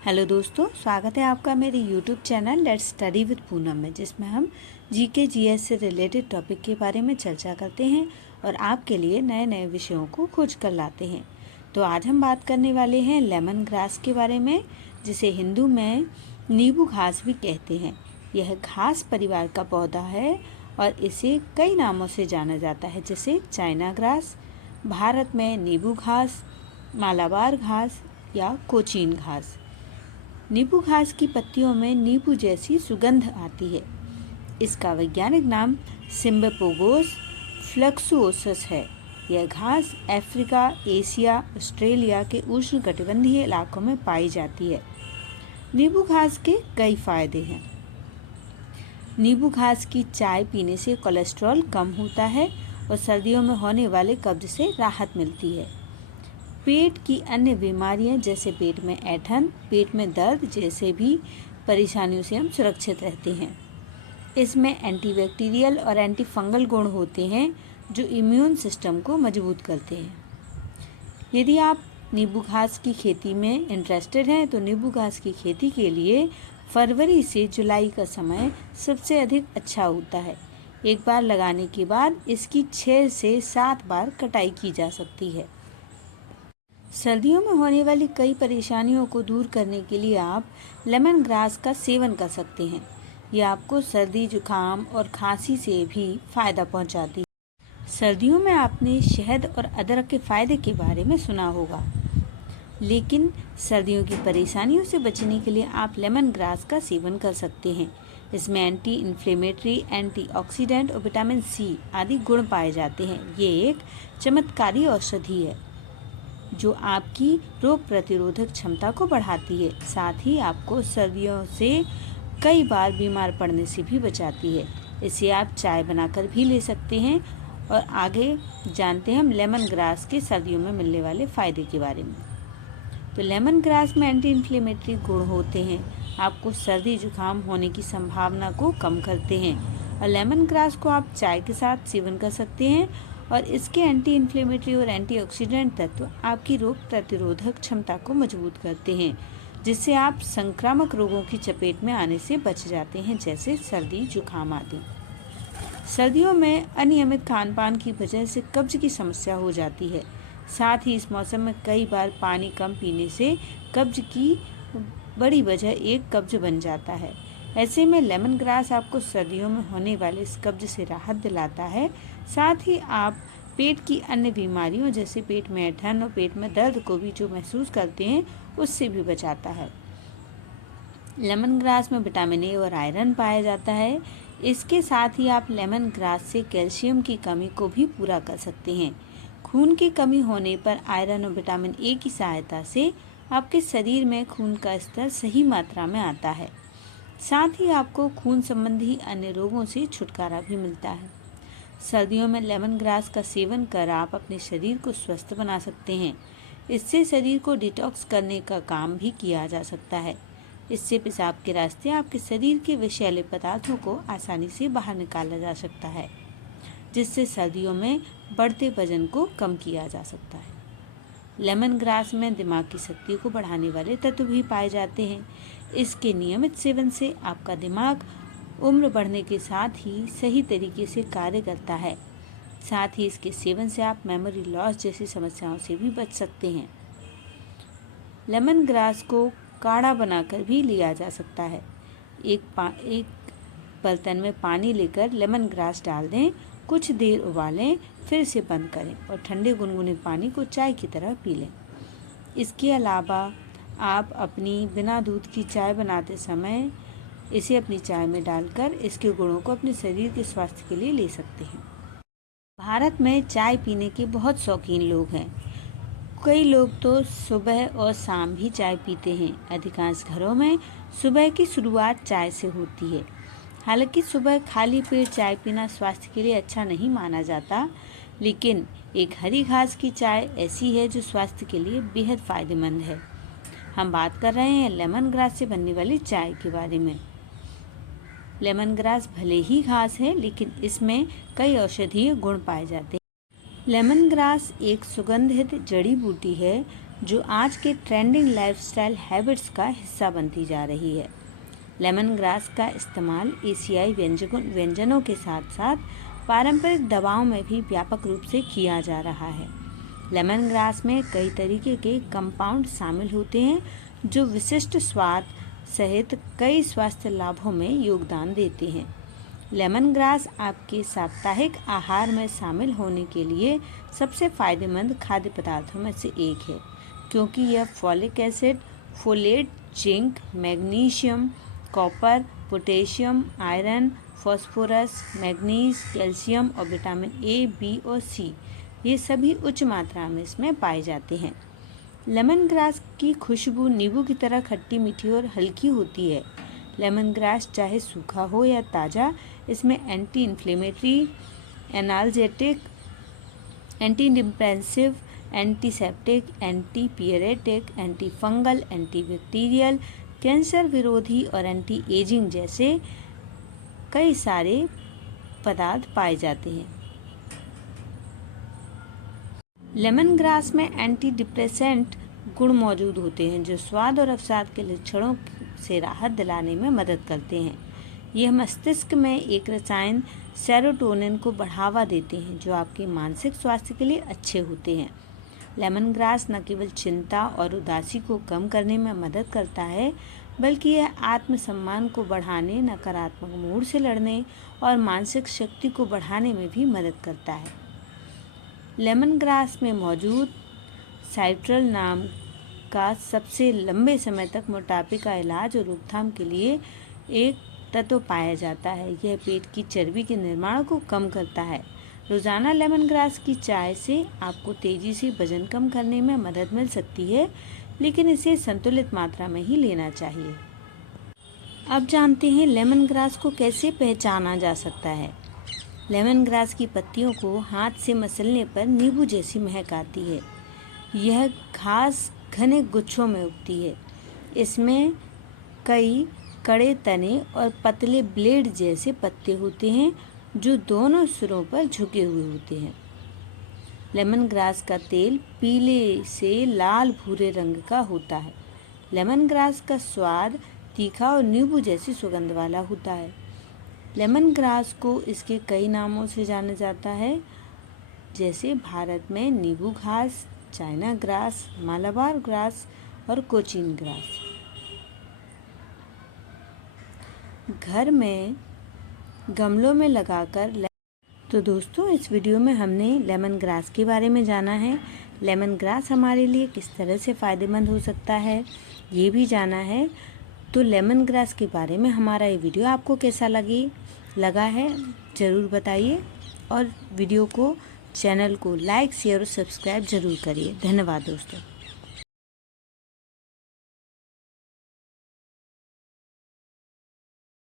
Hello दोस्तों, स्वागत है आपका मेरे YouTube channel let's study with Poonam में, जिसमें हम जीके जीएस से रिलेटेड टॉपिक के बारे में चर्चा करते हैं और आपके लिए नए नए विषयों को खोज कर लाते हैं। तो आज हम बात करने वाले हैं लेमन ग्रास के बारे में, जिसे हिंदू में नींबू घास भी कहते हैं। यह घास परिवार का पौधा है और इसे कई नामों से जाना जाता है, जैसे चाइना ग्रास, भारत में नींबू घास, मालाबार घास या कोचीन घास। नींबू घास की पत्तियों में नींबू जैसी सुगंध आती है। इसका वैज्ञानिक नाम सिम्बोपोगोस फ्लक्सुओसस है। यह घास अफ्रीका, एशिया, ऑस्ट्रेलिया के उष्णकटिबंधीय इलाकों में पाई जाती है। नींबू घास के कई फायदे हैं। नींबू घास की चाय पीने से कोलेस्ट्रॉल कम होता है और सर्दियों में होने वाले कब्ज से राहत मिलती है। पेट की अन्य बीमारियां जैसे पेट में ऐंठन, पेट में दर्द जैसे भी परेशानियों से हम सुरक्षित रहते हैं। इसमें एंटीबैक्टीरियल और एंटी फंगल गुण होते हैं जो इम्यून सिस्टम को मजबूत करते हैं। यदि आप नींबू घास की खेती में इंटरेस्टेड हैं तो नींबू घास की खेती के लिए फरवरी से जुलाई का समय सबसे अधिक अच्छा होता है। एक बार लगाने के बाद इसकी 6 से 7 बार कटाई की जा सकती है। सर्दियों में होने वाली कई परेशानियों को दूर करने के लिए आप लेमन ग्रास का सेवन कर सकते हैं। यह आपको सर्दी, जुकाम और खांसी से भी फायदा पहुंचाती है। सर्दियों में आपने शहद और अदरक के फायदे के बारे में सुना होगा, लेकिन सर्दियों की परेशानियों से बचने के लिए आप लेमन ग्रास का सेवन कर सकते हैं। इसमें एंटी इन्फ्लेमेटरी, एंटीऑक्सीडेंट और विटामिन सी आदि गुण पाए जाते हैं। ये एक चमत्कारी औषधि है जो आपकी रोग प्रतिरोधक क्षमता को बढ़ाती है। साथ ही आपको सर्दियों से कई बार बीमार पड़ने से भी बचाती है। इसे आप चाय बनाकर भी ले सकते हैं। और आगे जानते हैं हम लेमन ग्रास के सर्दियों में मिलने वाले फ़ायदे के बारे में। तो लेमन ग्रास में एंटी इन्फ्लेमेटरी गुण होते हैं, आपको सर्दी जुकाम होने की संभावना को कम करते हैं। और लेमन ग्रास को आप चाय के साथ सेवन कर सकते हैं और इसके एंटी इन्फ्लेमेटरी और एंटीऑक्सीडेंट तत्व आपकी रोग प्रतिरोधक क्षमता को मजबूत करते हैं, जिससे आप संक्रामक रोगों की चपेट में आने से बच जाते हैं, जैसे सर्दी जुकाम आदि। सर्दियों में अनियमित खान पान की वजह से कब्ज की समस्या हो जाती है। साथ ही इस मौसम में कई बार पानी कम पीने से कब्ज की बड़ी वजह एक कब्ज बन जाता है। ऐसे में लेमन ग्रास आपको सर्दियों में होने वाले इस कब्ज से राहत दिलाता है। साथ ही आप पेट की अन्य बीमारियों जैसे पेट में ऐंठन और पेट में दर्द को भी जो महसूस करते हैं उससे भी बचाता है। लेमन ग्रास में विटामिन ए और आयरन पाया जाता है। इसके साथ ही आप लेमन ग्रास से कैल्शियम की कमी को भी पूरा कर सकते हैं। खून की कमी होने पर आयरन और विटामिन ए की सहायता से आपके शरीर में खून का स्तर सही मात्रा में आता है। साथ ही आपको खून संबंधी अन्य रोगों से छुटकारा भी मिलता है। सर्दियों में लेमन ग्रास का सेवन कर आप अपने शरीर को स्वस्थ बना सकते हैं। इससे शरीर को डिटॉक्स करने का काम भी किया जा सकता है। इससे पेशाब के रास्ते आपके शरीर के विषैले पदार्थों को आसानी से बाहर निकाला जा सकता है, जिससे सर्दियों में बढ़ते वजन को कम किया जा सकता है। लेमन ग्रास में दिमाग की शक्ति को बढ़ाने वाले तत्व भी पाए जाते हैं। इसके नियमित सेवन से आपका दिमाग उम्र बढ़ने के साथ ही सही तरीके से कार्य करता है। साथ ही इसके सेवन से आप मेमोरी लॉस जैसी समस्याओं से भी बच सकते हैं। लेमन ग्रास को काढ़ा बनाकर भी लिया जा सकता है। एक बर्तन में पानी लेकर लेमन ग्रास डाल दें, कुछ देर उबालें, फिर इसे बंद करें और ठंडे गुनगुने पानी को चाय की तरह पी लें। इसके अलावा आप अपनी बिना दूध की चाय बनाते समय इसे अपनी चाय में डालकर इसके गुणों को अपने शरीर के स्वास्थ्य के लिए ले सकते हैं। भारत में चाय पीने के बहुत शौकीन लोग हैं। कई लोग तो सुबह और शाम भी चाय पीते हैं। अधिकांश घरों में सुबह की शुरुआत चाय से होती है। हालांकि सुबह खाली पेट चाय पीना स्वास्थ्य के लिए अच्छा नहीं माना जाता, लेकिन एक हरी घास की चाय ऐसी है जो स्वास्थ्य के लिए बेहद फायदेमंद है। हम बात कर रहे हैं लेमन ग्रास से बनने वाली चाय के बारे में। लेमन ग्रास भले ही घास है, लेकिन इसमें कई औषधीय गुण पाए जाते हैं। लेमन ग्रास एक सुगंधित जड़ी बूटी है जो आज के ट्रेंडिंग लाइफस्टाइल हैबिट्स का हिस्सा बनती जा रही है। लेमन ग्रास का इस्तेमाल एशियाई व्यंजनों के साथ साथ पारंपरिक दवाओं में भी व्यापक रूप से किया जा रहा है। लेमन ग्रास में कई तरीके के कंपाउंड शामिल होते हैं जो विशिष्ट स्वाद सहित कई स्वास्थ्य लाभों में योगदान देते हैं। लेमन ग्रास आपके साप्ताहिक आहार में शामिल होने के लिए सबसे फायदेमंद खाद्य पदार्थों में से एक है, क्योंकि यह folic acid, folate, zinc, magnesium, copper, potassium, iron, phosphorus, manganese, calcium और विटामिन ए, बी और सी ये सभी उच्च मात्रा में इसमें पाए जाते हैं। लेमन ग्रास की खुशबू नींबू की तरह खट्टी मीठी और हल्की होती है। लेमन ग्रास चाहे सूखा हो या ताज़ा, इसमें anti inflammatory, analgesic, anti depressive, antiseptic, anti pyretic, anti fungal, anti bacterial, cancer विरोधी और एंटी एजिंग जैसे कई सारे पदार्थ पाए जाते हैं। लेमन ग्रास में एंटी डिप्रेसेंट गुण मौजूद होते हैं जो स्वाद और अवसाद के लक्षणों से राहत दिलाने में मदद करते हैं। यह मस्तिष्क में एक रसायन सेरोटोनिन को बढ़ावा देते हैं जो आपके मानसिक स्वास्थ्य के लिए अच्छे होते हैं। लेमन ग्रास न केवल चिंता और उदासी को कम करने में मदद करता है, बल्कि यह आत्मसम्मान को बढ़ाने, नकारात्मक मूड से लड़ने और मानसिक शक्ति को बढ़ाने में भी मदद करता है। लेमन ग्रास में मौजूद साइट्रल नाम का सबसे लंबे समय तक मोटापे का इलाज और रोकथाम के लिए एक तत्व पाया जाता है। यह पेट की चर्बी के निर्माण को कम करता है। रोज़ाना लेमन ग्रास की चाय से आपको तेज़ी से वजन कम करने में मदद मिल सकती है, लेकिन इसे संतुलित मात्रा में ही लेना चाहिए। अब जानते हैं लेमन ग्रास को कैसे पहचाना जा सकता है। लेमन ग्रास की पत्तियों को हाथ से मसलने पर नींबू जैसी महक आती है। यह घास घने गुच्छों में उगती है। इसमें कई कड़े तने और पतले ब्लेड जैसे पत्ते होते हैं जो दोनों सिरों पर झुके हुए होते हैं। लेमन ग्रास का तेल पीले से लाल भूरे रंग का होता है। लेमन ग्रास का स्वाद तीखा और नींबू जैसी सुगंध वाला होता है। लेमन ग्रास को इसके कई नामों से जाना जाता है, जैसे भारत में नींबू घास, चाइना ग्रास, मालाबार ग्रास और कोचीन ग्रास। घर में गमलों में लगाकर तो दोस्तों, इस वीडियो में हमने लेमन ग्रास के बारे में जाना है। लेमन ग्रास हमारे लिए किस तरह से फ़ायदेमंद हो सकता है ये भी जाना है। तो लेमन ग्रास के बारे में हमारा ये वीडियो आपको कैसा लगा है ज़रूर बताइए, और वीडियो को, चैनल को लाइक, शेयर और सब्सक्राइब ज़रूर करिए। धन्यवाद दोस्तों।